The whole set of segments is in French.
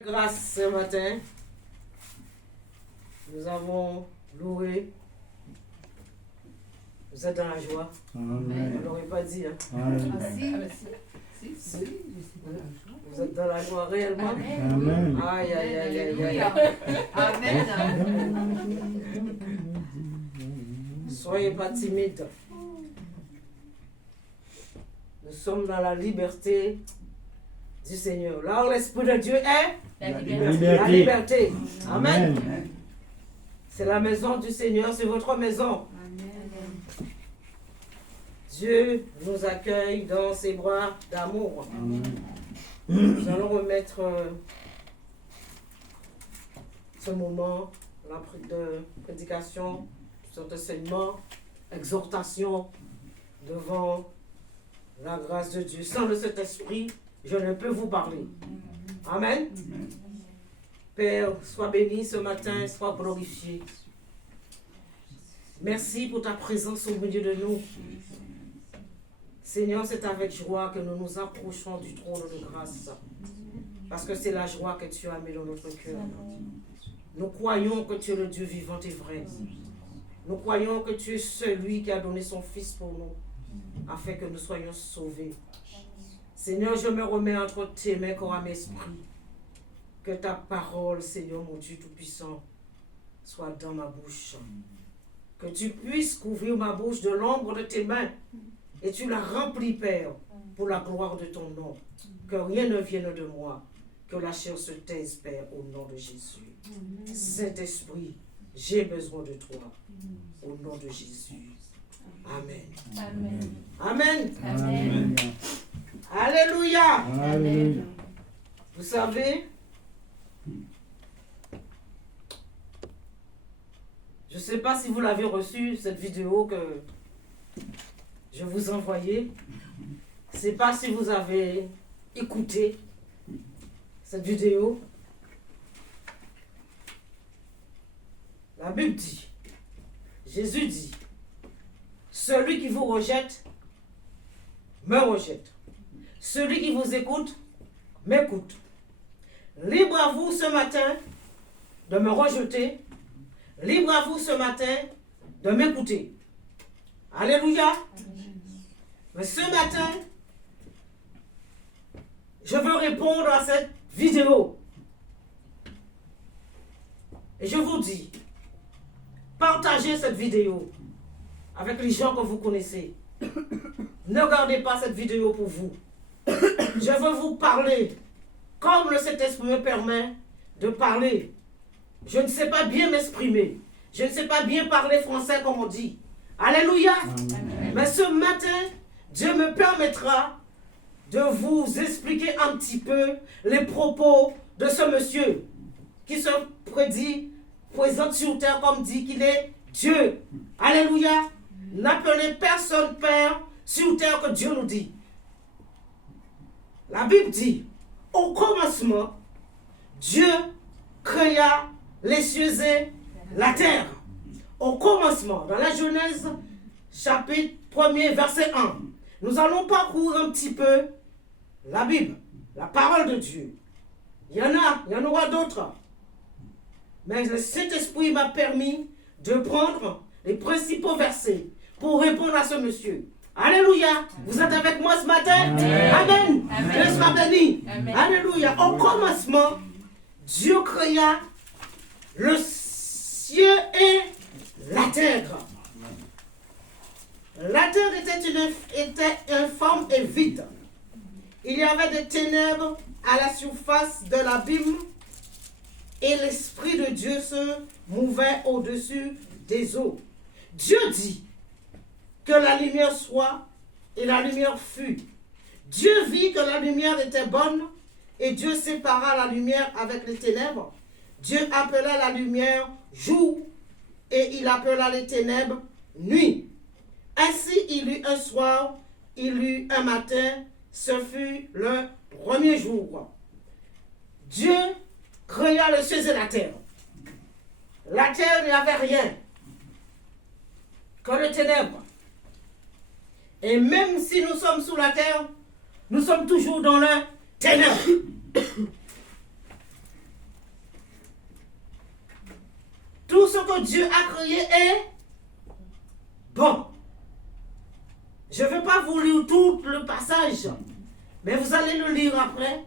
Grâce ce matin, nous avons loué. Vous êtes dans la joie. Amen. On ne l'aurait pas dit. Hein. Amen. Si. Vous êtes dans la joie réellement. Amen. Aïe, aïe, aïe, aïe, aïe. Amen. Soyez pas timides. Nous sommes dans la liberté du Seigneur. Là où l'Esprit de Dieu est, La la liberté. Amen. Amen. C'est la maison du Seigneur, c'est votre maison. Dieu nous accueille dans ses bras d'amour. Amen. Nous allons remettre ce moment de prédication, cet enseignement, exhortation devant la grâce de Dieu. Sans le Saint-Esprit, je ne peux vous parler. Amen. Père, sois béni ce matin, sois glorifié. Merci pour ta présence au milieu de nous. Seigneur, c'est avec joie que nous nous approchons du trône de grâce. Parce que c'est la joie que tu as mis dans notre cœur. Nous croyons que tu es le Dieu vivant et vrai. Nous croyons que tu es celui qui a donné son Fils pour nous, afin que nous soyons sauvés. Seigneur, je me remets entre tes mains, corps, âme, esprit. Que ta parole, Seigneur, mon Dieu Tout-Puissant, soit dans ma bouche. Que tu puisses couvrir ma bouche de l'ombre de tes mains. Et tu la remplis, Père, pour la gloire de ton nom. Que rien ne vienne de moi. Que la chair se taise, Père, au nom de Jésus. Saint-Esprit, j'ai besoin de toi. Au nom de Jésus. Amen. Amen. Amen. Amen. Alléluia. Alléluia. Vous savez, je ne sais pas si vous l'avez reçu, cette vidéo que je vous envoyais. Je ne sais pas si vous avez écouté cette vidéo. La Bible dit, Jésus dit, celui qui vous rejette, me rejette. Celui qui vous écoute, m'écoute. Libre à vous ce matin de me rejeter. Libre à vous ce matin de m'écouter. Alléluia. Mais ce matin, je veux répondre à cette vidéo. Et je vous dis, partagez cette vidéo avec les gens que vous connaissez. Ne gardez pas cette vidéo pour vous. Je veux vous parler comme le Saint-Esprit me permet de parler. Je ne sais pas bien m'exprimer. Je ne sais pas bien parler français comme on dit. Alléluia. Amen. Mais ce matin, Dieu me permettra de vous expliquer un petit peu les propos de ce monsieur qui se présente sur terre comme dit qu'il est Dieu. Alléluia. N'appelez personne Père sur terre que Dieu nous dit. La Bible dit, au commencement, Dieu créa les cieux et la terre. Au commencement, dans la Genèse, chapitre 1er, verset 1, nous allons parcourir un petit peu la Bible, la parole de Dieu. Il y en aura d'autres. Mais le Saint-Esprit m'a permis de prendre les principaux versets pour répondre à ce monsieur. Alléluia. Vous êtes avec moi ce matin? Amen. Dieu soit béni. Amen. Alléluia. Au commencement, Dieu créa le ciel et la terre. La terre était informe et vide. Il y avait des ténèbres à la surface de l'abîme et l'Esprit de Dieu se mouvait au-dessus des eaux. Dieu dit que la lumière soit et la lumière fut. Dieu vit que la lumière était bonne et Dieu sépara la lumière avec les ténèbres. Dieu appela la lumière jour et il appela les ténèbres nuit. Ainsi il eut un soir, il eut un matin, ce fut le premier jour. Dieu créa le ciel et la terre. La terre, il n'y avait rien que les ténèbres. Et même si nous sommes sous la terre, nous sommes toujours dans le ténèbre. que Dieu a créé est bon. Je ne vais pas vous lire tout le passage, mais vous allez le lire après.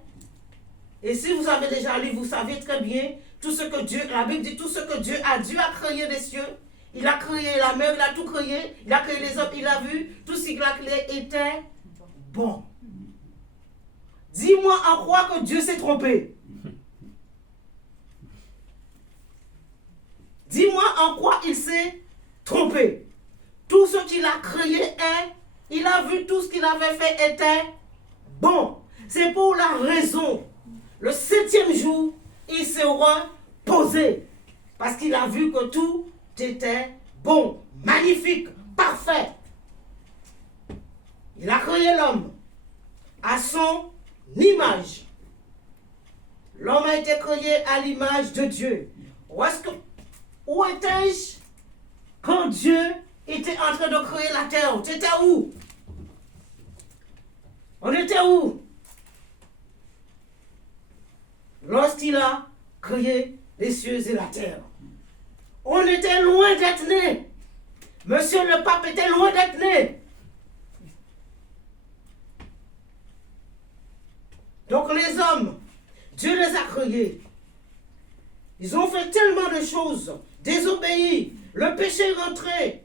Et si vous avez déjà lu, vous savez très bien tout ce que Dieu, la Bible dit tout ce que Dieu a créé les cieux. Il a créé la mer, il a tout créé. Il a créé les hommes, il a vu. Tout ce qu'il a créé était bon. Dis-moi en quoi que Dieu s'est trompé. Dis-moi en quoi il s'est trompé. Tout ce qu'il a créé il a vu tout ce qu'il avait fait était bon. C'est pour la raison. Le 7e jour, il se reposait. Parce qu'il a vu que tout était bon, magnifique, parfait. Il a créé l'homme à son image. L'homme a été créé à l'image de Dieu. Où étais-je quand Dieu était en train de créer la terre? Tu étais où? On était où? Lorsqu'il a créé les cieux et la terre. On était loin d'être né. Monsieur le pape était loin d'être né. Donc les hommes, Dieu les a créés. Ils ont fait tellement de choses, désobéi. Le péché est rentré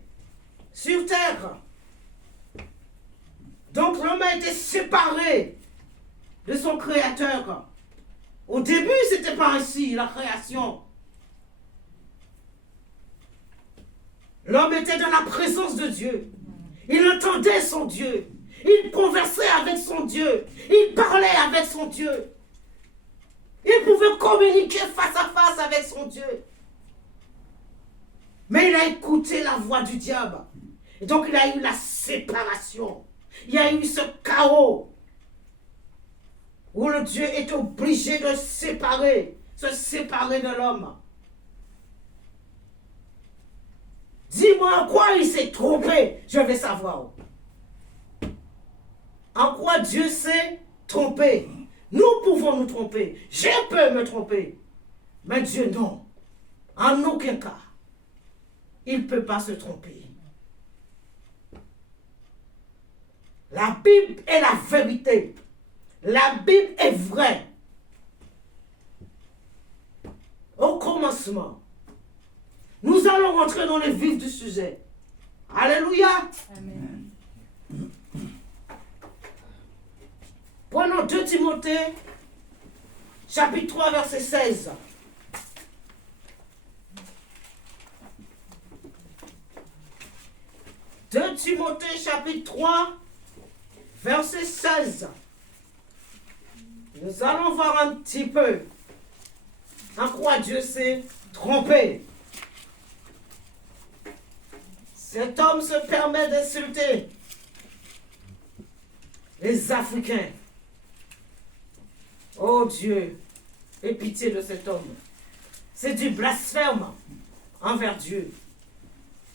sur terre. Donc l'homme a été séparé de son créateur. Au début, ce n'était pas ainsi, la création. L'homme était dans la présence de Dieu. Il entendait son Dieu. Il conversait avec son Dieu. Il parlait avec son Dieu. Il pouvait communiquer face à face avec son Dieu. Mais il a écouté la voix du diable. Et donc il a eu la séparation. Il y a eu ce chaos où le Dieu est obligé de se séparer de l'homme. Dis-moi en quoi il s'est trompé, je vais savoir. En quoi Dieu s'est trompé. Nous pouvons nous tromper. Je peux me tromper. Mais Dieu non. En aucun cas. Il ne peut pas se tromper. La Bible est la vérité. La Bible est vraie. Au commencement, nous allons rentrer dans le vif du sujet. Alléluia. Amen. Prenons 2 Timothée, chapitre 3, verset 16. Deux Timothée, chapitre 3, verset 16. Nous allons voir un petit peu en quoi Dieu s'est trompé. Cet homme se permet d'insulter les Africains. Oh Dieu, aie pitié de cet homme. C'est du blasphème envers Dieu.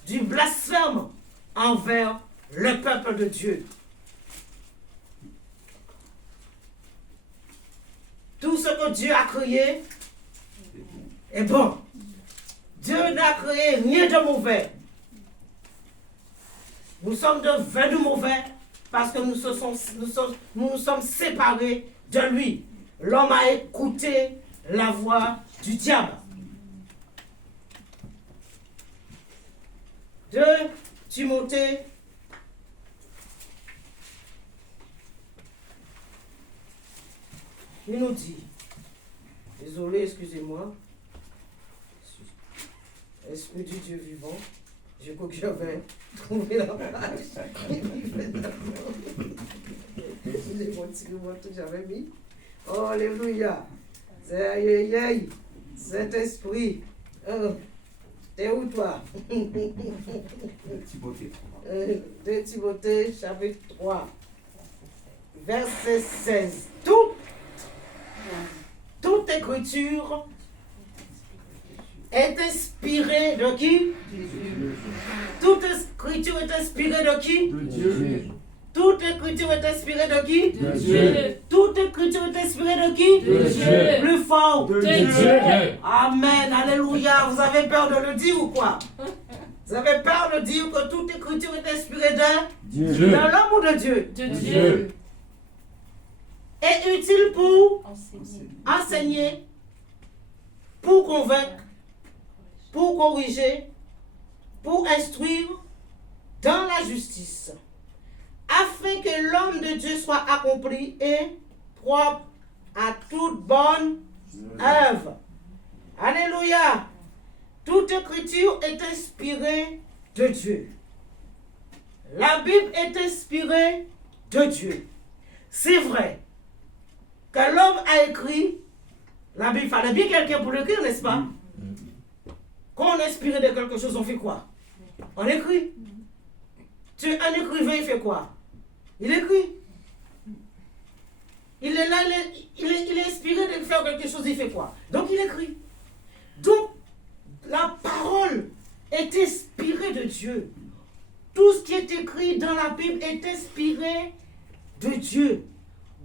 Du blasphème envers le peuple de Dieu. Tout ce que Dieu a créé est bon. Dieu n'a créé rien de mauvais. Nous sommes devenus mauvais parce que nous nous sommes séparés de lui. L'homme a écouté la voix du diable. 2 Timothée, il nous dit, désolé, excusez-moi, Esprit du Dieu vivant, je crois que j'avais trouvé la page. C'est mon petit mot que j'avais mis. Oh, alléluia. C'est aïe aïe. Saint-Esprit. T'es où toi? 2 Timothée, chapitre 3, verset 16. Toute écriture est inspirée de qui? Toute écriture est inspirée de qui? De Dieu. Toute écriture est inspirée de qui? De Dieu. Toute écriture est inspirée de qui? De Dieu. Plus fort. De Dieu. Amen. Alléluia. Vous avez peur de le dire ou quoi? Vous avez peur de dire que toute écriture est inspirée de Dieu. l'homme ou de Dieu? De Dieu. Est utile pour enseigner, pour convaincre, pour corriger, pour instruire dans la justice, afin que l'homme de Dieu soit accompli et propre à toute bonne œuvre. Alléluia. Toute écriture est inspirée de Dieu. La Bible est inspirée de Dieu. C'est vrai que l'homme a écrit la Bible. Il fallait bien quelqu'un pour l'écrire, n'est-ce pas? Quand on est inspiré de quelque chose, on fait quoi? On écrit. Un écrivain, il fait quoi? Il écrit. Il est là, il est inspiré de faire quelque chose, il fait quoi? Donc il écrit. Donc, la parole est inspirée de Dieu. Tout ce qui est écrit dans la Bible est inspiré de Dieu,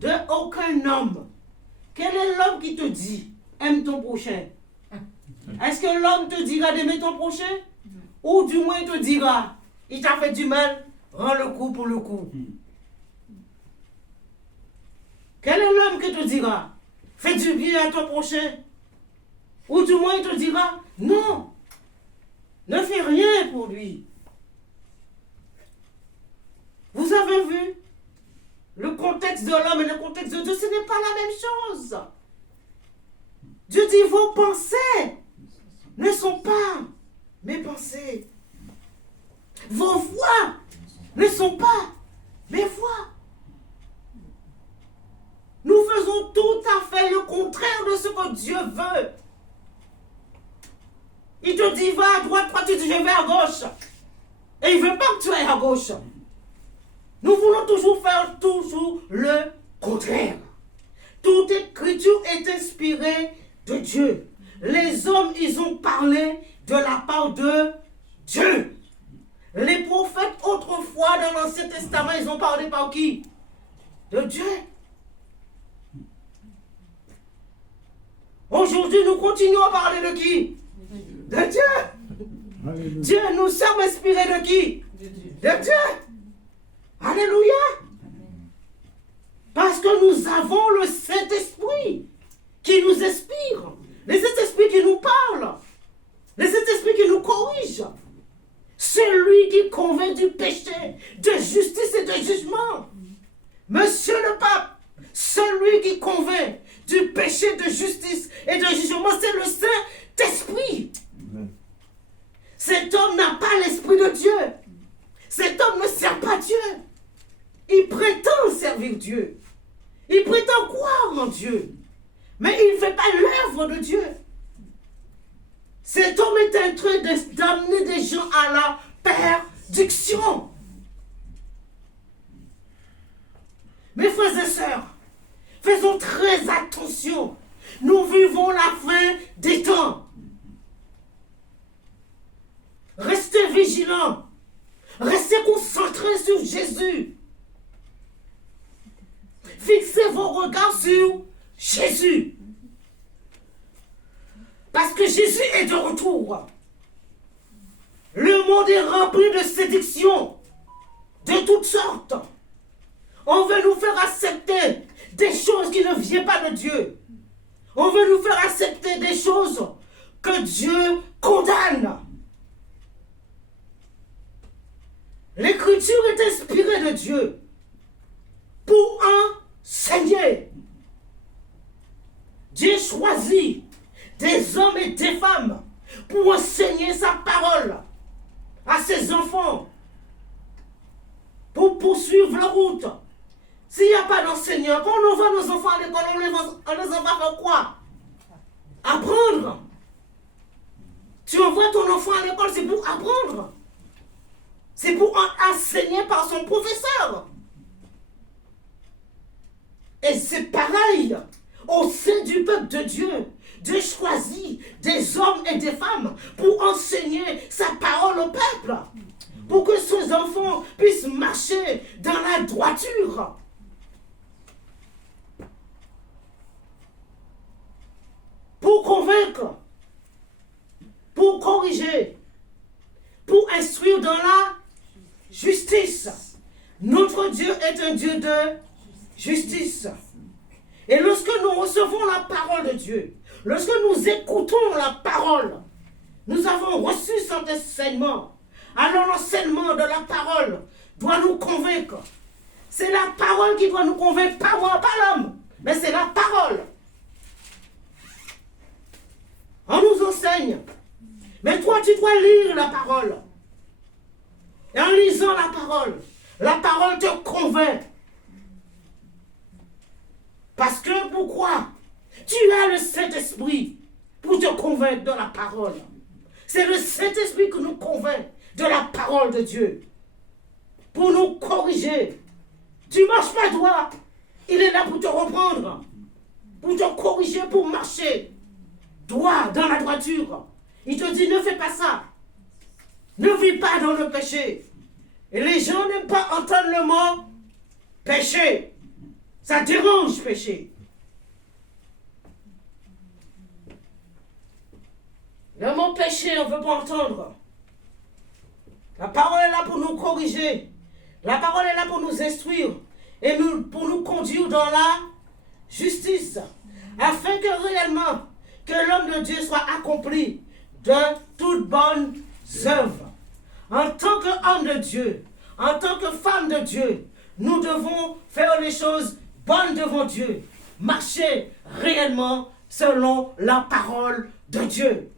de aucun homme. Quel est l'homme qui te dit aime ton prochain? Est-ce que l'homme te dira d'aimer ton prochain? Ou du moins il te dira il t'a fait du mal, rends le coup pour le coup. Quel est l'homme qui te dira fais du bien à ton prochain? Ou du moins il te dira non, ne fais rien pour lui. Vous avez vu le contexte de l'homme et le contexte de Dieu, ce n'est pas la même chose. Dieu dit vos pensées ne sont pas mes pensées. Vos voix ne sont pas mes voix. Nous faisons tout à fait le contraire de ce que Dieu veut. Il te dit va à droite, toi tu dis je vais à gauche. Et il ne veut pas que tu ailles à gauche. Nous voulons toujours faire le contraire. Toute écriture est inspirée de Dieu. Les hommes, ils ont parlé de la part de Dieu. Les prophètes, autrefois, dans l'Ancien Testament, ils ont parlé par qui? De Dieu. Aujourd'hui, nous continuons à parler de qui? De Dieu. Alléluia. Dieu, nous sommes inspirés de qui? De Dieu. Alléluia. Parce que nous avons le Saint-Esprit qui nous inspire. Le Saint-Esprit qui nous parle. Le Saint-Esprit qui nous corrige. Celui qui convainc du péché, de justice et de jugement. Monsieur le pape, celui qui convainc du péché, de justice et de jugement, c'est le Saint-Esprit. Cet homme n'a pas l'Esprit de Dieu. Cet homme ne sert pas Dieu. Il prétend servir Dieu. Il prétend croire en Dieu. Mais il ne fait pas l'œuvre de Dieu. Cet homme est en train d'amener des gens à la perdition. Mes frères et sœurs, faisons très attention. Nous vivons la fin des temps. Restez vigilants. Restez concentrés sur Jésus. Fixez vos regards sur Jésus. Parce que Jésus est de retour. Le monde est rempli de séductions de toutes sortes. On veut nous faire accepter des choses qui ne viennent pas de Dieu. On veut nous faire accepter des choses que Dieu condamne. L'écriture est inspirée de Dieu pour enseigner. Dieu choisit des hommes et des femmes pour enseigner sa parole à ses enfants, pour poursuivre la route. S'il n'y a pas d'enseignant, quand on envoie nos enfants à l'école, on les envoie faire quoi? Apprendre. Tu envoies ton enfant à l'école, c'est pour apprendre. C'est pour enseigner par son professeur. Et c'est pareil au sein du peuple de Dieu. Dieu choisit des hommes et des femmes pour enseigner sa parole au peuple. pour que ses enfants puissent marcher dans la droiture. Pour convaincre, pour corriger, pour instruire dans la justice. Notre Dieu est un Dieu de justice. Et lorsque nous recevons la parole de Dieu, lorsque nous écoutons la parole, nous avons reçu cet enseignement. Alors l'enseignement de la parole doit nous convaincre. C'est la parole qui doit nous convaincre, pas moi, pas l'homme, mais c'est la parole. On nous enseigne. Mais toi, tu dois lire la parole. Et en lisant la parole te convainc. Parce que pourquoi? Tu as le Saint-Esprit pour te convaincre de la parole. C'est le Saint-Esprit qui nous convainc de la parole de Dieu. Pour nous corriger. Tu ne marches pas droit. Il est là pour te reprendre. Pour te corriger, pour marcher droit dans la droiture. Il te dit, ne fais pas ça. Ne vis pas dans le péché. Et les gens n'aiment pas entendre le mot péché. Ça dérange, péché. Le mot péché, on ne veut pas entendre. La parole est là pour nous corriger. La parole est là pour nous instruire. Et pour nous conduire dans la justice. Afin que réellement, que l'homme de Dieu soit accompli de toutes bonnes œuvres. En tant qu'homme de Dieu, en tant que femme de Dieu, nous devons faire les choses bonnes devant Dieu. Marcher réellement selon la parole de Dieu.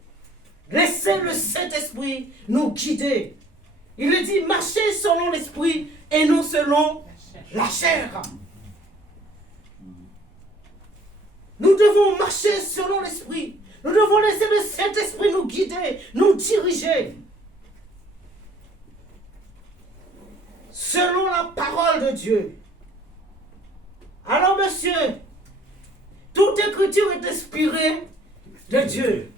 Laissez le Saint-Esprit nous guider. Il est dit, marchez selon l'Esprit et non selon la chair. Nous devons marcher selon l'Esprit. Nous devons laisser le Saint-Esprit nous guider, nous diriger. Selon la parole de Dieu. Alors, monsieur, toute écriture est inspirée de Dieu.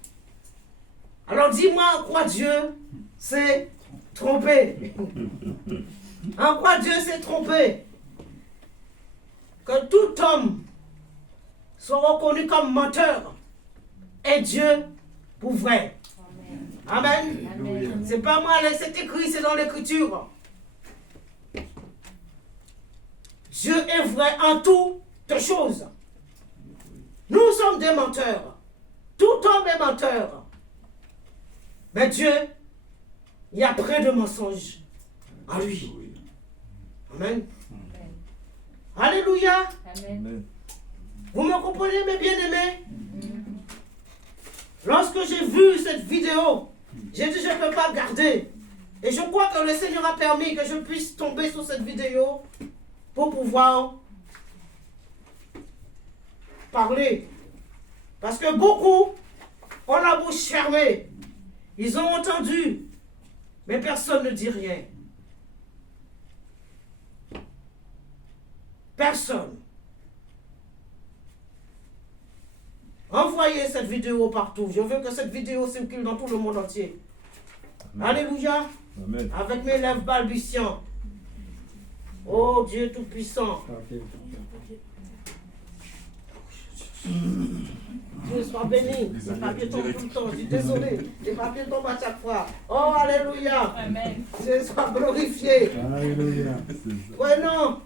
Alors, dis-moi en quoi Dieu s'est trompé. En quoi Dieu s'est trompé. Que tout homme soit reconnu comme menteur et Dieu pour vrai. Amen. Amen. C'est pas moi, c'est écrit, c'est dans l'écriture. Dieu est vrai en toutes choses. Nous sommes des menteurs. Tout homme est menteur. Mais Dieu, il y a près de mensonges en lui. Amen. Amen. Alléluia. Amen. Vous me comprenez, mes bien-aimés? Lorsque j'ai vu cette vidéo, j'ai dit je ne peux pas garder. Et je crois que le Seigneur a permis que je puisse tomber sur cette vidéo pour pouvoir parler. Parce que beaucoup ont la bouche fermée. Ils ont entendu, mais personne ne dit rien. Personne. Envoyez cette vidéo partout. Je veux que cette vidéo circule dans tout le monde entier. Amen. Alléluia. Amen. Avec mes lèvres balbutiants. Oh Dieu Tout-Puissant. Dieu soit béni. Les papiers tombent tout le temps. Je suis désolé. Les papiers tombent à chaque fois. Oh, alléluia. Amen. Dieu soit glorifié. Alléluia. Ouais, non.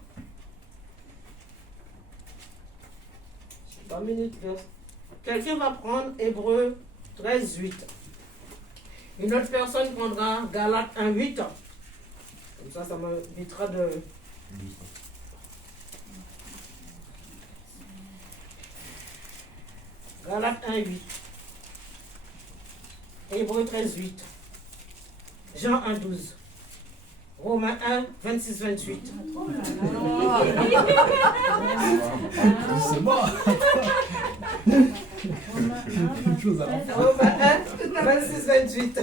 3 minutes. Quelqu'un va prendre Hébreux 13, 8. Une autre personne prendra Galates 1, 8. Comme ça m'évitera de... Galates 1, 8. Hébreux 13, 8. Jean 1, 12. Romains 1, 26, 28. Oh c'est bon. Romains 1, 26, 28.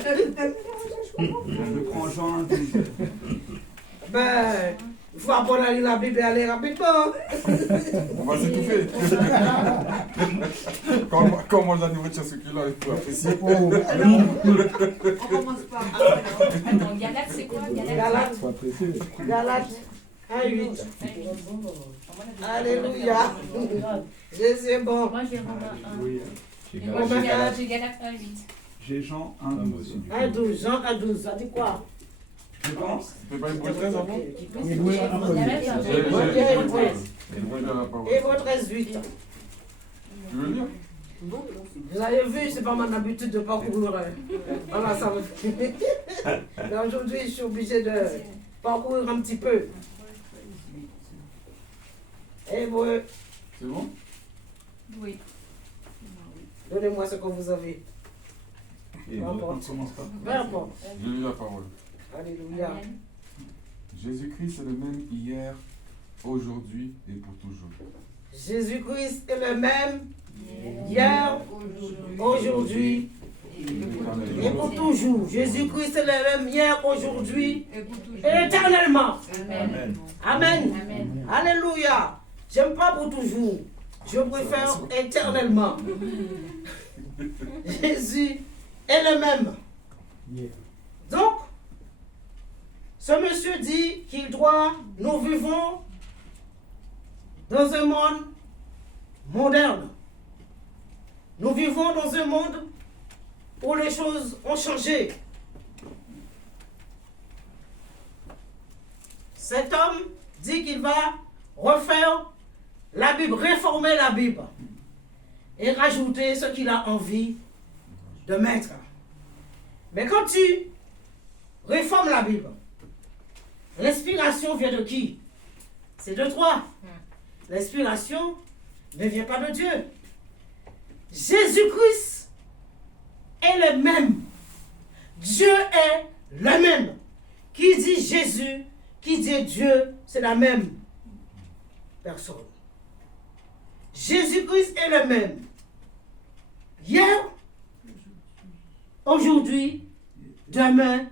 Je prends Jean 1, 12. Ben, faut apprendre à lire la Bible et aller rapidement. On va s'étouffer. Quand on mange la nourriture succulente, il faut apprécier. On commence par. Attends, Galate, c'est quoi Galate. Sois pressé. Galates 1:8. Alléluia. Jésus est bon. Moi, j'ai Romains 1. Oui. J'ai Et moi, j'ai Galate 1, 8. J'ai Jean 1, moi aussi. 1:12. Jean 1:12. Ça dit quoi? Je pense. C'est pas Hébreu 13 avant? Hébreu 1, Galate 1. J'ai- Hébreu j'ai- 13. Hébreu de la parole. Hébreu 13:8. Tu veux lire? Vous avez vu, c'est pas mon habitude de parcourir. Voilà, ça me fait. Mais aujourd'hui, je suis obligé de parcourir un petit peu. Hébreu, C'est bon? Oui. donnez-moi ce que vous avez. Et on commence pas. Peu importe. Je lis la parole. Alléluia. Amen. Jésus-Christ est le même hier, aujourd'hui et pour toujours. Jésus-Christ est le même hier, aujourd'hui et pour toujours. Jésus-Christ est le même hier, aujourd'hui et éternellement. Amen. Amen. Amen. Alléluia. J'aime pas pour toujours. Je préfère éternellement. Jésus est le même. Donc, ce monsieur dit qu'il doit, nous vivons dans un monde moderne. Nous vivons dans un monde où les choses ont changé. Cet homme dit qu'il va refaire la Bible, réformer la Bible et rajouter ce qu'il a envie de mettre. Mais quand tu réformes la Bible, l'inspiration vient de qui? C'est de toi. L'inspiration ne vient pas de Dieu. Jésus-Christ est le même. Dieu est le même. Qui dit Jésus, qui dit Dieu, c'est la même personne. Jésus-Christ est le même. Hier, aujourd'hui, demain,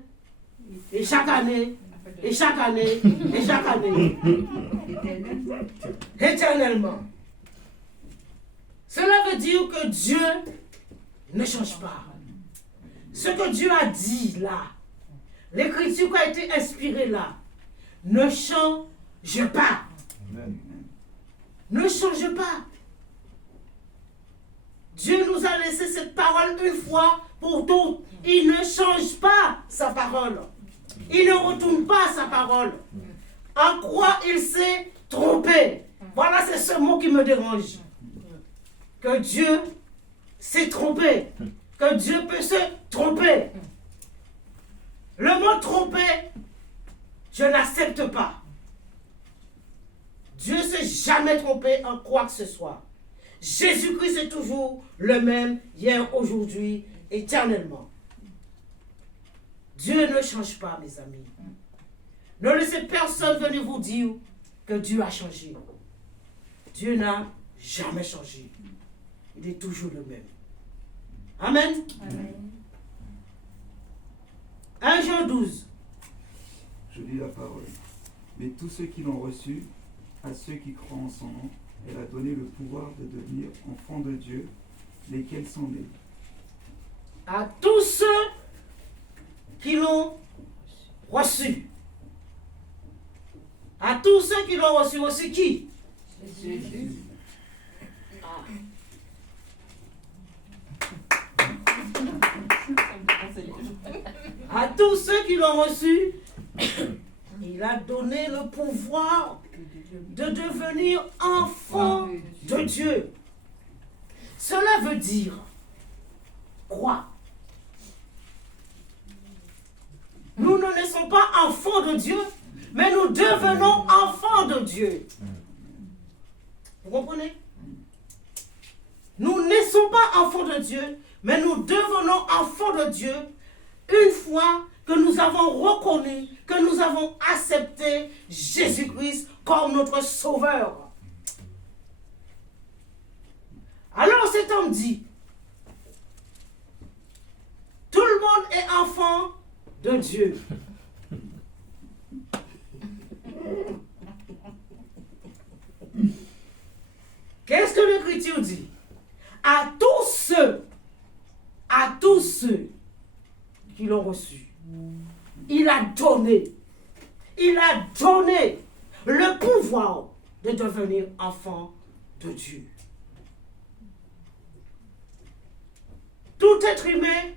et chaque année, et chaque année, et chaque année. Éternellement. Cela veut dire que Dieu ne change pas. Ce que Dieu a dit là, l'écriture qui a été inspirée là, ne change pas. Ne change pas. Dieu nous a laissé cette parole une fois pour toutes. Il ne change pas sa parole. Il ne retourne pas sa parole. En quoi il s'est trompé? Voilà, c'est ce mot qui me dérange. Que Dieu s'est trompé. Que Dieu peut se tromper. Le mot tromper, je n'accepte pas. Dieu ne s'est jamais trompé en quoi que ce soit. Jésus-Christ est toujours le même, hier, aujourd'hui, éternellement. Dieu ne change pas, mes amis. Ne laissez personne venir vous dire que Dieu a changé. Dieu n'a jamais changé. Il est toujours le même. Amen. Amen. 1 Jean 12. Je lis la parole. Mais tous ceux qui l'ont reçu, à ceux qui croient en son nom, elle a donné le pouvoir de devenir enfants de Dieu, lesquels sont nés. À tous ceux qui l'ont reçu. À tous ceux qui l'ont reçu aussi qui? Jésus. À tous ceux qui l'ont reçu, il a donné le pouvoir de devenir enfants de Dieu. Cela veut dire quoi? Nous ne naissons pas enfants de Dieu, mais nous devenons enfants de Dieu. Vous comprenez? Nous ne naissons pas enfants de Dieu, mais nous devenons enfants de Dieu une fois que nous avons reconnu, que nous avons accepté Jésus-Christ comme notre sauveur. Alors cet homme dit, tout le monde est enfant de Dieu. qui l'ont reçu, il a donné le pouvoir de devenir enfant de Dieu. Tout être humain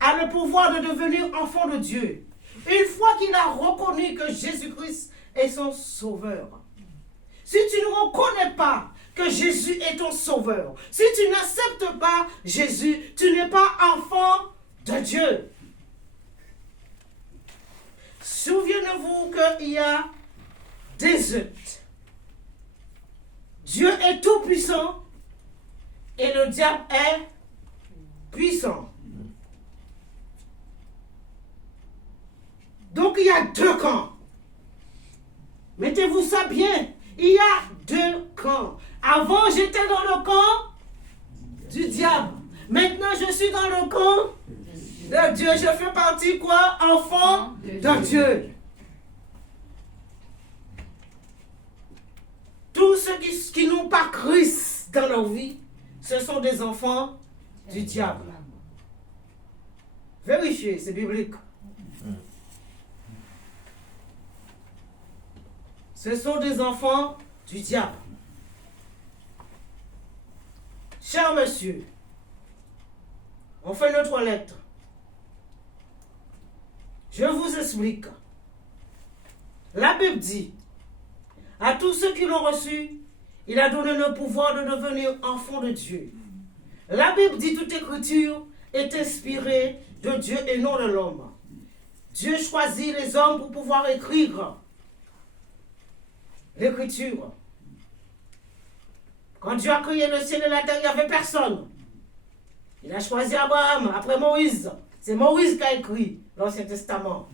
a le pouvoir de devenir enfant de Dieu. Une fois qu'il a reconnu que Jésus-Christ est son sauveur. Si tu ne reconnais pas que Jésus est ton sauveur, si tu n'acceptes pas Jésus, tu n'es pas enfant de Dieu. Souvenez-vous qu'il y a des œufs. Dieu est tout puissant et le diable est puissant. Donc il y a deux camps. Mettez-vous ça bien. Il y a deux camps. Avant, j'étais dans le camp du diable. Maintenant, je suis dans le camp de Dieu. Je fais partie quoi? Enfant de Dieu. Tous ceux qui n'ont pas Christ dans leur vie, ce sont des enfants du diable. Vérifiez, c'est biblique. Ce sont des enfants du diable. Cher monsieur, on fait notre lettre. Je vous explique. La Bible dit, à tous ceux qui l'ont reçu, il a donné le pouvoir de devenir enfants de Dieu. La Bible dit, toute écriture est inspirée de Dieu et non de l'homme. Dieu choisit les hommes pour pouvoir écrire l'écriture. Quand Dieu a créé le ciel et la terre, il n'y avait personne. Il a choisi Abraham après Moïse. C'est Moïse qui a écrit l'Ancien Testament.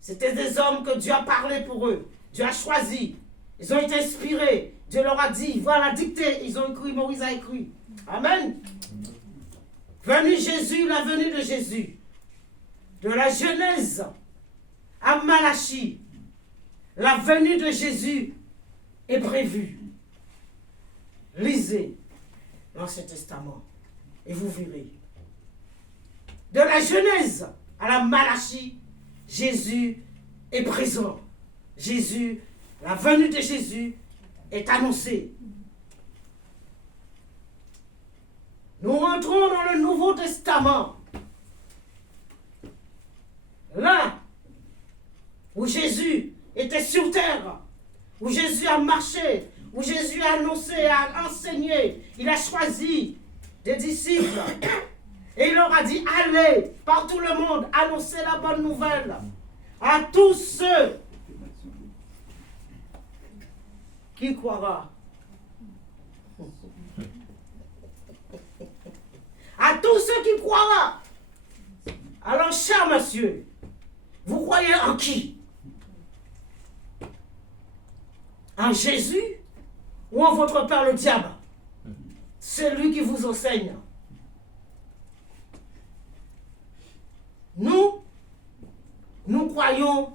C'était des hommes que Dieu a parlé pour eux. Dieu a choisi. Ils ont été inspirés. Dieu leur a dit, voilà, dicté. Ils ont écrit, Moïse a écrit. Amen. Venu Jésus, la venue de Jésus. De la Genèse à Malachie. La venue de Jésus est prévue. Lisez l'Ancien Testament et vous verrez. De la Genèse à la Malachie, Jésus est présent. Jésus, la venue de Jésus est annoncée. Nous rentrons dans le Nouveau Testament. Là où Jésus était sur terre, où Jésus a marché, où Jésus a annoncé, a enseigné, il a choisi des disciples et il leur a dit, allez par tout le monde, annoncez la bonne nouvelle à tous ceux qui croira. À tous ceux qui croira. Alors, cher monsieur, vous croyez en qui? En Jésus ou en votre père le diable? C'est lui qui vous enseigne. Nous croyons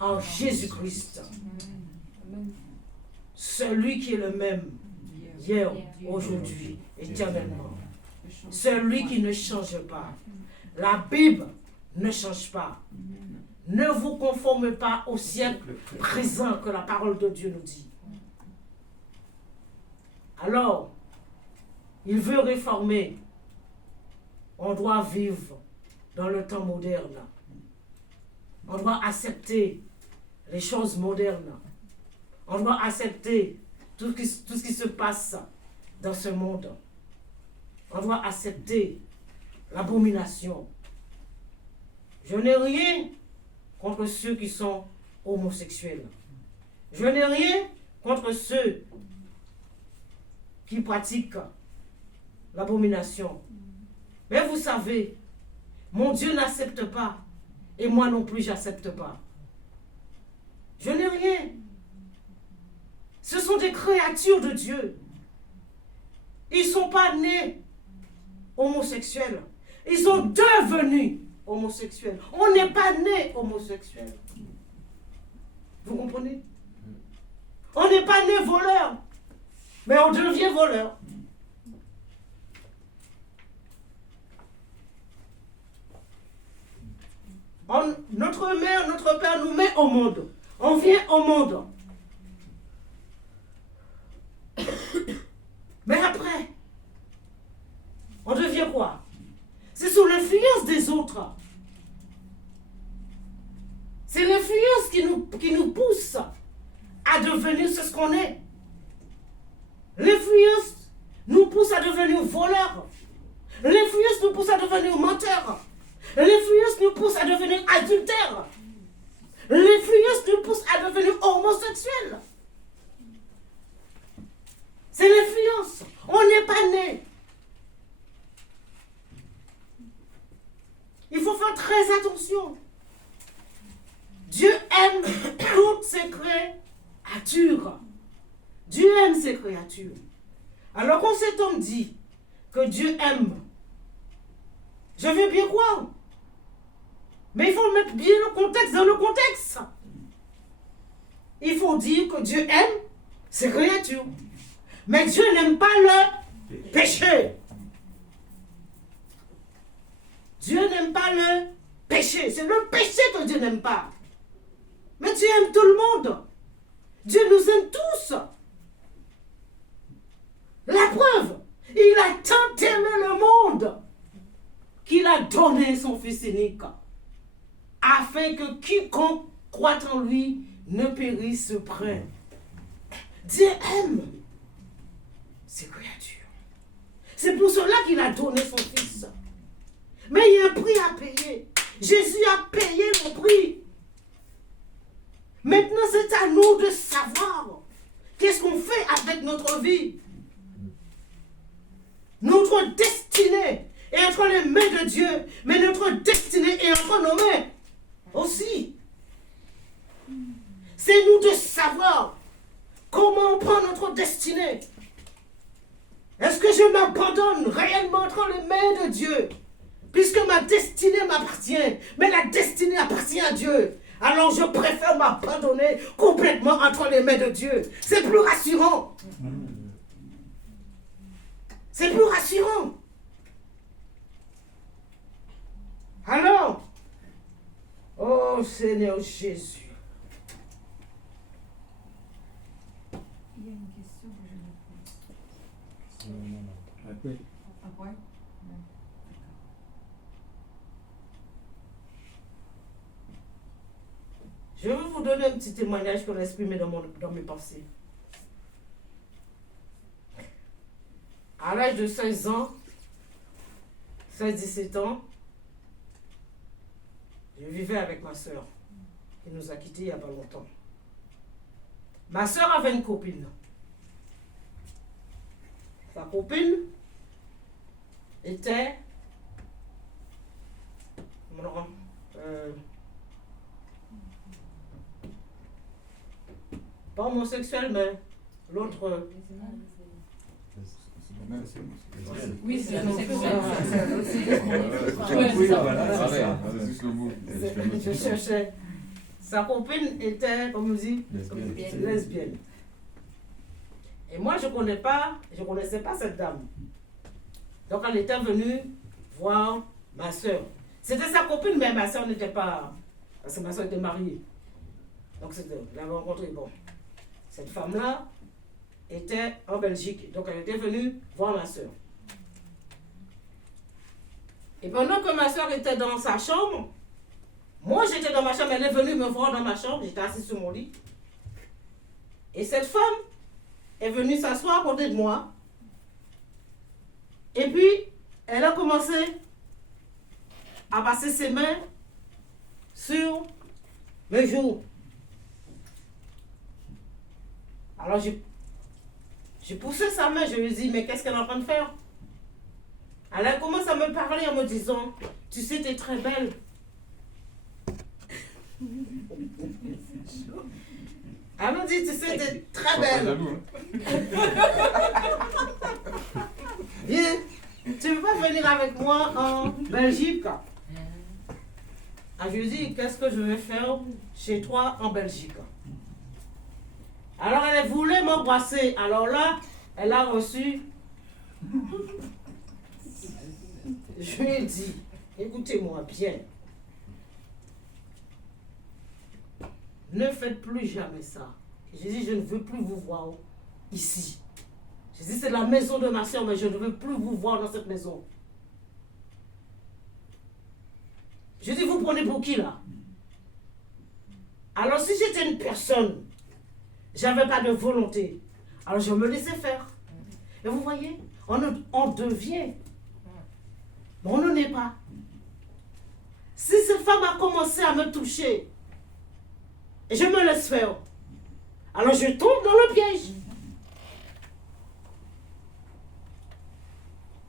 en Jésus-Christ. Celui qui est le même hier, aujourd'hui, éternellement. Celui qui ne change pas. La Bible ne change pas. Ne vous conformez pas au siècle présent que la parole de Dieu nous dit. Alors, il veut réformer. On doit vivre dans le temps moderne. On doit accepter les choses modernes. On doit accepter tout ce qui se passe dans ce monde. On doit accepter l'abomination. Je n'ai rien contre ceux qui sont homosexuels. Je n'ai rien contre ceux qui pratiquent l'abomination. Mais vous savez, mon Dieu n'accepte pas et moi non plus j'accepte pas. Je n'ai rien. Ce sont des créatures de Dieu. Ils ne sont pas nés homosexuels. Ils sont devenus homosexuels. On n'est pas né homosexuel. Vous comprenez? On n'est pas né voleur, mais on devient voleur. notre mère, notre père nous met au monde. On vient au monde. Mais après, on devient quoi? C'est sous l'influence des autres. C'est l'influence qui nous pousse à devenir ce qu'on est. L'influence nous pousse à devenir voleurs. L'influence nous pousse à devenir menteurs. L'influence nous pousse à devenir adultères. L'influence nous pousse à devenir homosexuels. C'est l'influence. On n'est pas né. Il faut faire très attention. Dieu aime toutes ses créatures. Dieu aime ses créatures. Alors quand cet homme dit que Dieu aime, je veux bien croire. Mais il faut mettre bien le contexte dans le contexte. Il faut dire que Dieu aime ses créatures. Mais Dieu n'aime pas le péché. Dieu n'aime pas le péché. C'est le péché que Dieu n'aime pas. Mais Dieu aime tout le monde. Dieu nous aime tous. La preuve, il a tant aimé le monde qu'il a donné son Fils unique, afin que quiconque croit en lui ne périsse point. Dieu aime ses créatures. C'est pour cela qu'il a donné son Fils. Mais il y a un prix à payer. Jésus a payé le prix. Maintenant, c'est à nous de savoir qu'est-ce qu'on fait avec notre vie. Notre destinée est entre les mains de Dieu, mais notre destinée est entre nos mains aussi. C'est nous de savoir comment on prend notre destinée. Est-ce que je m'abandonne réellement entre les mains de Dieu? Puisque ma destinée m'appartient, mais la destinée appartient à Dieu. Alors je préfère m'abandonner complètement entre les mains de Dieu. C'est plus rassurant. C'est plus rassurant. Alors, oh Seigneur Jésus. Il y a une question que je me pose. Après? Non. Je vais vous donner un petit témoignage qu'on a exprimé dans mes pensées. À l'âge de 16 ans, 16-17 ans, je vivais avec ma soeur, qui nous a quittés il n'y a pas longtemps. Ma soeur avait une copine. Sa copine était pas homosexuelle, mais l'autre. Oui, c'est Je cherchais. Sa copine était, comme on dit, lesbienne. Et moi, je ne connaissais pas cette dame. Donc, elle était venue voir ma soeur. C'était sa copine, mais ma soeur n'était pas. Parce que ma soeur était mariée. Donc, je l'avais rencontrée. Bon, cette femme-là était en Belgique. Donc, elle était venue voir ma soeur. Et pendant que ma soeur était dans sa chambre, moi j'étais dans ma chambre, elle est venue me voir dans ma chambre, j'étais assise sur mon lit. Et cette femme est venue s'asseoir à côté de moi. Et puis, elle a commencé à passer ses mains sur mes joues. Alors j'ai poussé sa main, je lui ai dit, mais qu'est-ce qu'elle est en train de faire? Elle commence à me parler en me disant, tu sais, tu es très belle. Elle me dit, tu sais, tu es très belle. Viens, tu veux pas venir avec moi en Belgique? Je lui ai dit, qu'est-ce que je vais faire chez toi en Belgique? Alors elle voulait m'embrasser. Alors là, elle a reçu. Je lui ai dit, écoutez-moi bien. ne faites plus jamais ça. J'ai dit, je ne veux plus vous voir ici. J'ai dit, c'est la maison de ma soeur, mais je ne veux plus vous voir dans cette maison. Je dis, vous prenez pour qui là? Alors si j'étais une personne, j'avais pas de volonté, alors je me laissais faire. Et vous voyez, on devient, mais on ne n'est pas. Si cette femme a commencé à me toucher, et je me laisse faire, alors je tombe dans le piège.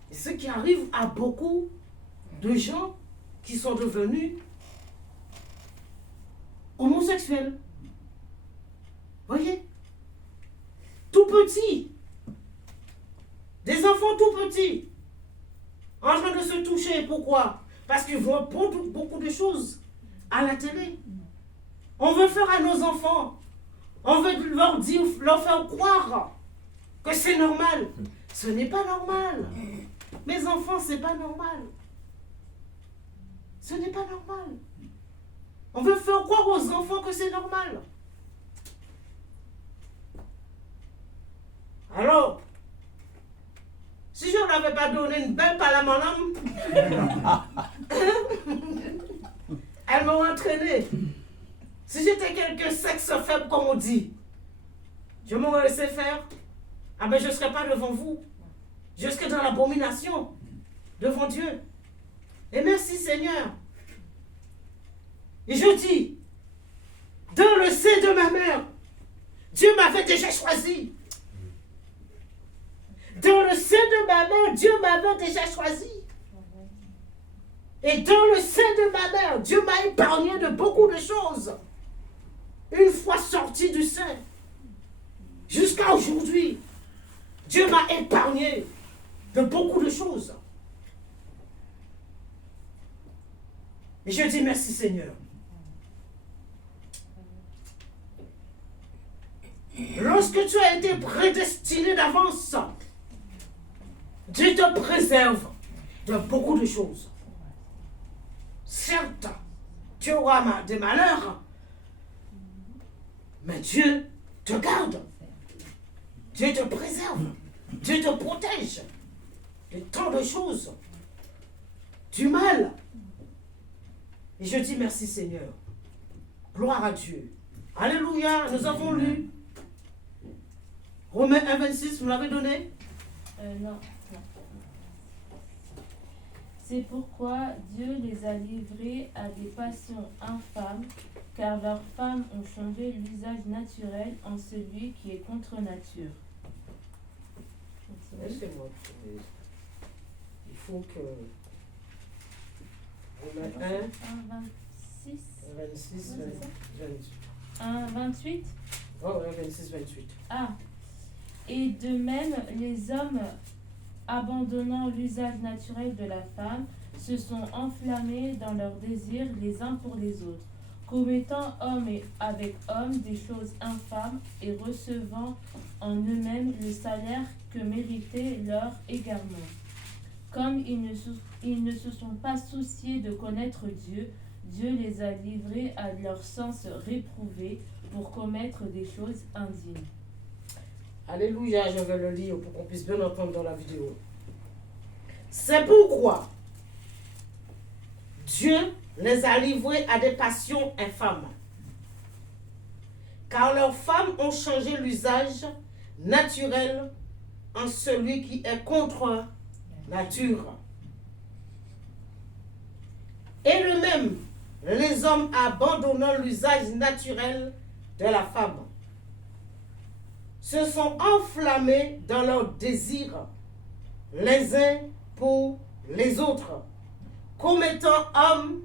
Et ce qui arrive à beaucoup de gens qui sont devenus homosexuels. Voyez? Tout petits. Des enfants tout petits. En train de se toucher. Pourquoi? Parce qu'ils voient beaucoup de choses à la télé. On veut faire à nos enfants. On veut leur dire, leur faire croire que c'est normal. Ce n'est pas normal. Mes enfants, c'est pas normal. Ce n'est pas normal. On veut faire croire aux enfants que c'est normal. Alors, si je n'avais pas donné une belle balle à mon âme, elle m'aurait entraîné. Si j'étais quelqu'un sexe faible, comme on dit, je m'aurais laissé faire. Ah ben je ne serais pas devant vous. Je serais dans l'abomination devant Dieu. Et merci Seigneur. Et je dis, dans le sein de ma mère, Dieu m'avait déjà choisi. Dans le sein de ma mère, Dieu m'avait déjà choisi. Et dans le sein de ma mère, Dieu m'a épargné de beaucoup de choses. Une fois sorti du sein, jusqu'à aujourd'hui, Dieu m'a épargné de beaucoup de choses. Et je dis merci Seigneur. Lorsque tu as été prédestiné d'avance, Dieu te préserve de beaucoup de choses. Certes, tu auras des malheurs, mais Dieu te garde. Dieu te préserve. Dieu te protège de tant de choses. Du mal. Et je dis merci Seigneur. Gloire à Dieu. Alléluia. Nous avons lu Romains 1,26, vous l'avez donné? Non. C'est pourquoi Dieu les a livrés à des passions infâmes, car leurs femmes ont changé l'usage naturel en celui qui est contre nature. Laissez-moi. Il faut que Romains 1, 26. 26, 28. 1, 28. Oh, 26, 28. Ah. Et de même, les hommes, abandonnant l'usage naturel de la femme, se sont enflammés dans leurs désirs les uns pour les autres, commettant homme et avec homme des choses infâmes et recevant en eux-mêmes le salaire que méritait leur égarement. Comme ils ne se sont pas souciés de connaître Dieu, Dieu les a livrés à leur sens réprouvé pour commettre des choses indignes. Alléluia, je vais le lire pour qu'on puisse bien entendre dans la vidéo. C'est pourquoi Dieu les a livrés à des passions infâmes, car leurs femmes ont changé l'usage naturel en celui qui est contre nature. Et de même, les hommes abandonnant l'usage naturel de la femme, se sont enflammés dans leurs désirs, les uns pour les autres, commettant homme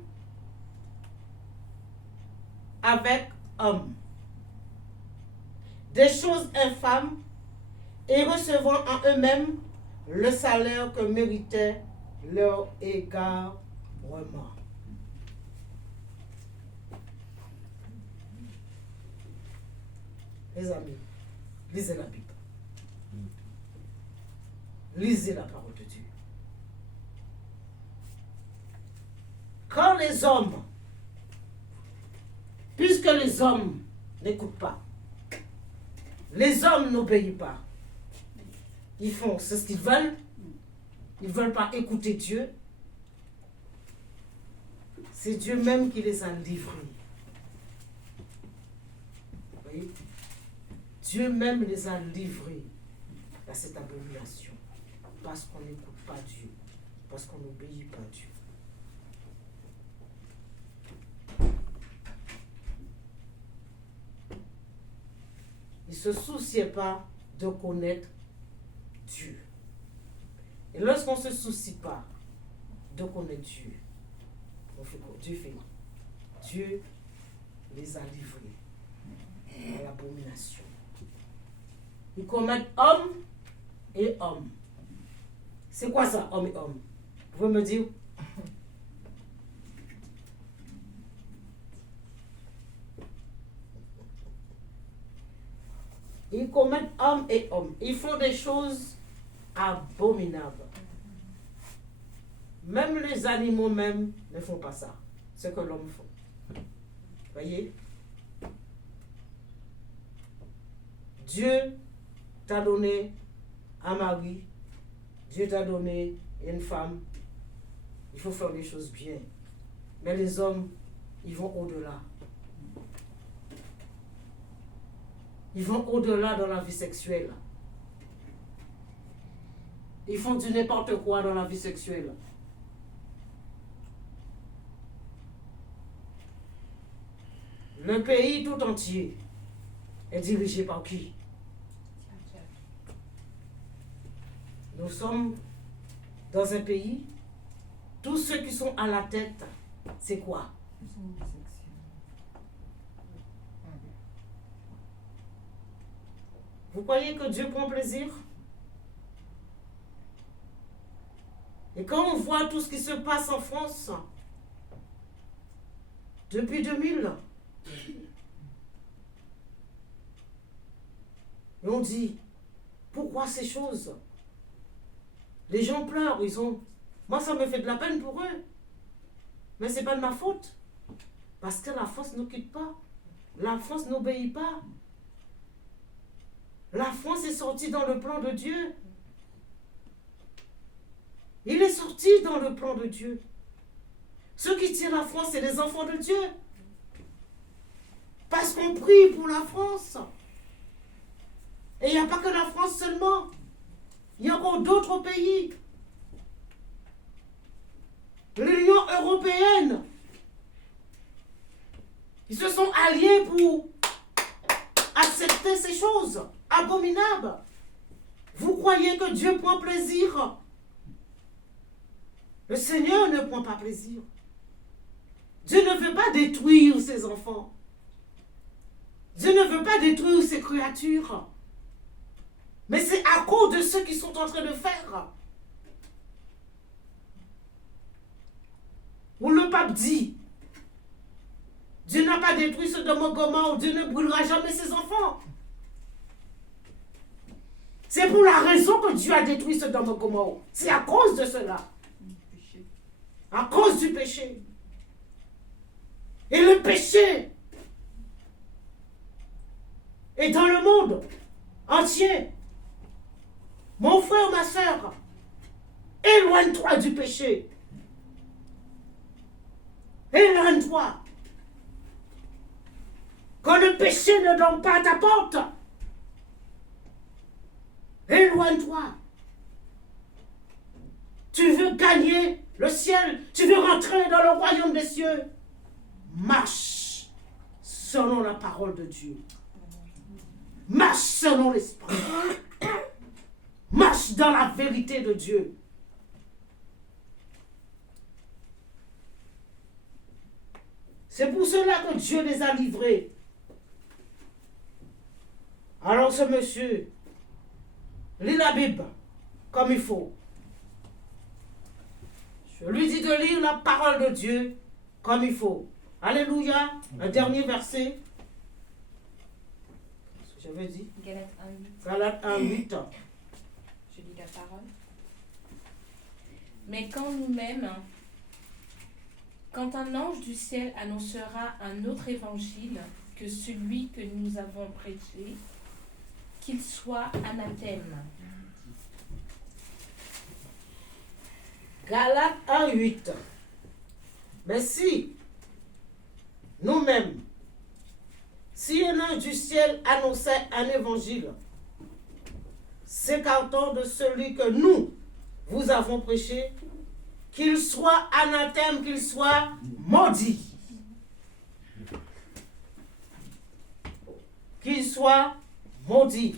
avec homme, des choses infâmes, et recevant en eux-mêmes le salaire que méritait leur égarement. Les amis, lisez la Bible. Lisez la parole de Dieu. Quand les hommes, puisque les hommes n'écoutent pas. Les hommes n'obéissent pas. Ils font ce qu'ils veulent. Ils ne veulent pas écouter Dieu. C'est Dieu même qui les a livrés. Vous voyez? Dieu même les a livrés à cette abomination. Parce qu'on n'écoute pas Dieu. Parce qu'on n'obéit pas Dieu. Ils ne se souciaient pas de connaître Dieu. Et lorsqu'on ne se soucie pas de connaître Dieu, on fait quoi? Dieu fait. Dieu les a livrés à l'abomination. Ils commettent homme et homme. C'est quoi ça, homme et homme? Vous pouvez me dire? Ils commettent homme et homme. Ils font des choses abominables. Même les animaux même ne font pas ça. Ce que l'homme fait. Voyez? Dieu t'a donné un mari. Dieu t'a donné une femme. Il faut faire les choses bien. Mais les hommes, ils vont au-delà. Ils vont au-delà dans la vie sexuelle. Ils font du n'importe quoi dans la vie sexuelle. Le pays tout entier est dirigé par qui? Nous sommes dans un pays, tous ceux qui sont à la tête, c'est quoi? Ils sont homosexuels. Vous croyez que Dieu prend plaisir? Et quand on voit tout ce qui se passe en France, depuis 2000, et on dit, pourquoi ces choses? Les gens pleurent, moi ça me fait de la peine pour eux. Mais ce n'est pas de ma faute. Parce que la France ne quitte pas. La France n'obéit pas. La France est sortie dans le plan de Dieu. Il est sorti dans le plan de Dieu. Ceux qui tirent la France, c'est les enfants de Dieu. Parce qu'on prie pour la France. Et il n'y a pas que la France seulement. Il y a encore d'autres pays. L'Union européenne. Ils se sont alliés pour accepter ces choses abominables. Vous croyez que Dieu prend plaisir? Le Seigneur ne prend pas plaisir. Dieu ne veut pas détruire ses enfants. Dieu ne veut pas détruire ses créatures. Mais c'est à cause de ce qu'ils sont en train de faire. Où le pape dit, Dieu n'a pas détruit Sodome et Gomorrhe, Dieu ne brûlera jamais ses enfants. C'est pour la raison que Dieu a détruit Sodome et Gomorrhe. C'est à cause de cela. À cause du péché. Et le péché est dans le monde entier. Mon frère, ma soeur, éloigne-toi du péché. Éloigne-toi. Quand le péché ne donne pas à ta porte, éloigne-toi. Tu veux gagner le ciel, tu veux rentrer dans le royaume des cieux. Marche selon la parole de Dieu. Marche selon l'esprit. Marche dans la vérité de Dieu. C'est pour cela que Dieu les a livrés. Alors ce monsieur lit la Bible comme il faut. Je lui dis de lire la parole de Dieu comme il faut. Alléluia. Un dernier verset. J'avais dit. Galates 1:8. Galates 1:8. Je lis la parole. Mais quand nous-mêmes, quand un ange du ciel annoncera un autre évangile que celui que nous avons prêché, qu'il soit anathème. Galates 1:8. Mais si, nous-mêmes, si un ange du ciel annonçait un évangile, s'écartant de celui que nous vous avons prêché, qu'il soit anathème, qu'il soit maudit. Qu'il soit maudit.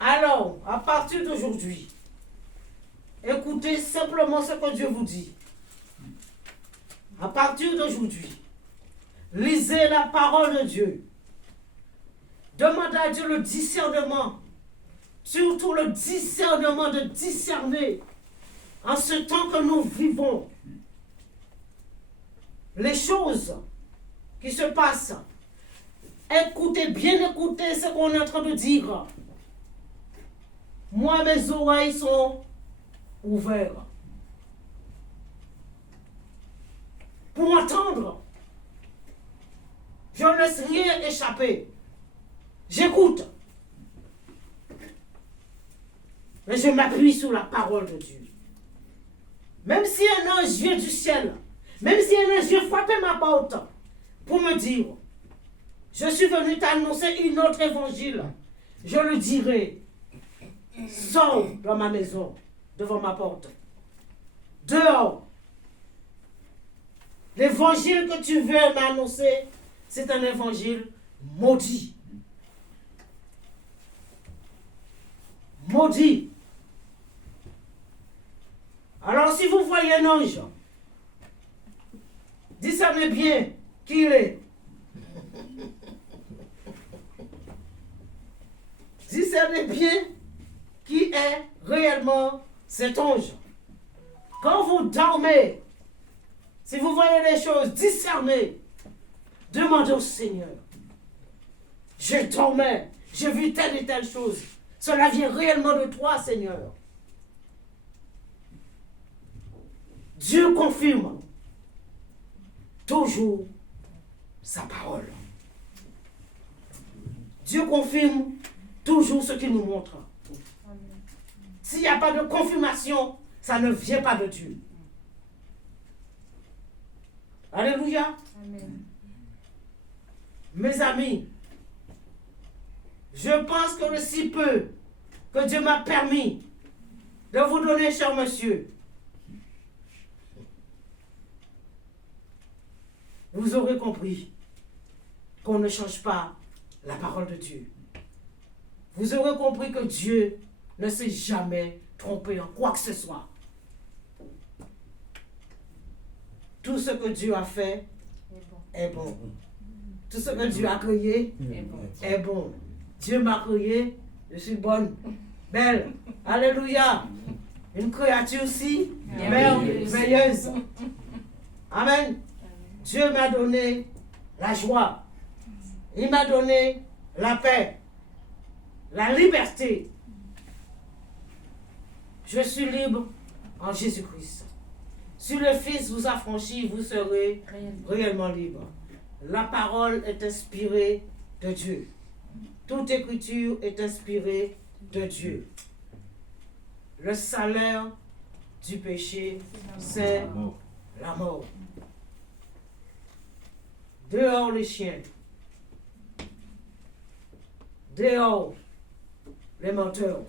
Alors, à partir d'aujourd'hui, écoutez simplement ce que Dieu vous dit. À partir d'aujourd'hui, lisez la parole de Dieu. Demandez à Dieu le discernement, surtout le discernement de discerner en ce temps que nous vivons les choses qui se passent. Écoutez, bien écoutez ce qu'on est en train de dire. Moi, mes oreilles sont ouvertes pour entendre. Je ne laisse rien échapper. J'écoute. Mais je m'appuie sur la parole de Dieu. Même si un ange vient du ciel, même si un ange vient frapper ma porte pour me dire, je suis venu t'annoncer une autre évangile, je le dirai, sors dans ma maison, devant ma porte, dehors. L'évangile que tu veux m'annoncer, c'est un évangile maudit. Maudit. Alors si vous voyez un ange, discernez bien qui il est. Discernez bien qui est réellement cet ange. Quand vous dormez, si vous voyez les choses, discernez. Demandez au Seigneur. Je dormais, j'ai vu telle et telle chose. Cela vient réellement de toi, Seigneur. Dieu confirme toujours sa parole. Dieu confirme toujours ce qu'il nous montre. S'il n'y a pas de confirmation, ça ne vient pas de Dieu. Alléluia. Amen. Mes amis, je pense que le si peu que Dieu m'a permis de vous donner, cher monsieur, vous aurez compris qu'on ne change pas la parole de Dieu. Vous aurez compris que Dieu ne s'est jamais trompé en quoi que ce soit. Tout ce que Dieu a fait est bon. Tout ce que Dieu a créé est bon. Dieu m'a créé, je suis bonne, belle. Alléluia. Une créature si merveilleuse. Amen. Dieu m'a donné la joie. Il m'a donné la paix, la liberté. Je suis libre en Jésus-Christ. Si le Fils vous a franchi, vous serez réellement libre. La parole est inspirée de Dieu. Toute écriture est inspirée de Dieu. Le salaire du péché, c'est la mort. Dehors les chiens. Dehors les menteurs.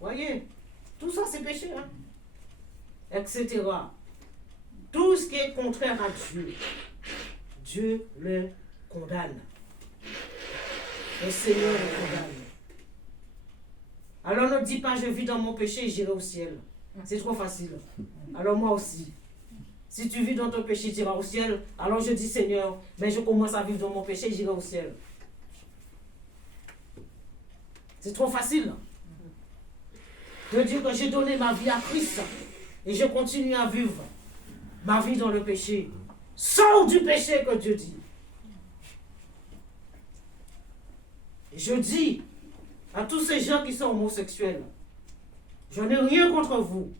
Voyez, tout ça c'est péché, hein? Etc. Tout ce qui est contraire à Dieu, Dieu le condamne. Le Seigneur le condamne. Alors ne dis pas je vis dans mon péché et j'irai au ciel. C'est trop facile. Alors moi aussi. Si tu vis dans ton péché, tu iras au ciel. Alors je dis Seigneur, mais je commence à vivre dans mon péché, j'irai au ciel. C'est trop facile de dire que j'ai donné ma vie à Christ et je continue à vivre ma vie dans le péché. Sors du péché que Dieu dit. Et je dis à tous ces gens qui sont homosexuels, je n'ai rien contre vous.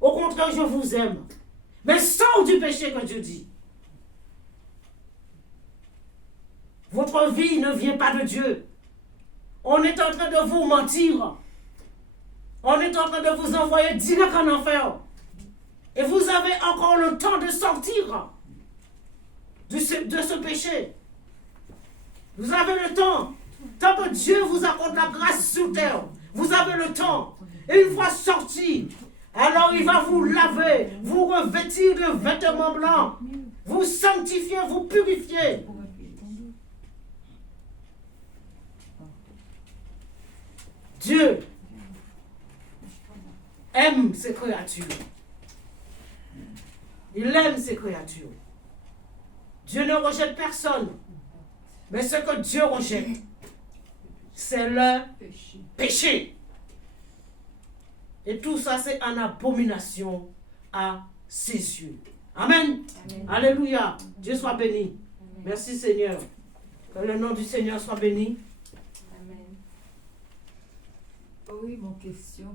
Au contraire, je vous aime. Mais sors du péché que Dieu dit. Votre vie ne vient pas de Dieu. On est en train de vous mentir. On est en train de vous envoyer direct en enfer. Et vous avez encore le temps de sortir de ce péché. Vous avez le temps. Tant que Dieu vous accorde la grâce sur terre, vous avez le temps. Et une fois sorti, alors il va vous laver, vous revêtir de vêtements blancs, vous sanctifier, vous purifier. Dieu aime ses créatures. Il aime ses créatures. Dieu ne rejette personne. Mais ce que Dieu rejette, c'est le péché. Et tout ça, c'est en abomination à ses yeux. Amen. Amen. Alléluia. Dieu soit béni. Merci Seigneur. Que le nom du Seigneur soit béni. Amen. Oui, mon question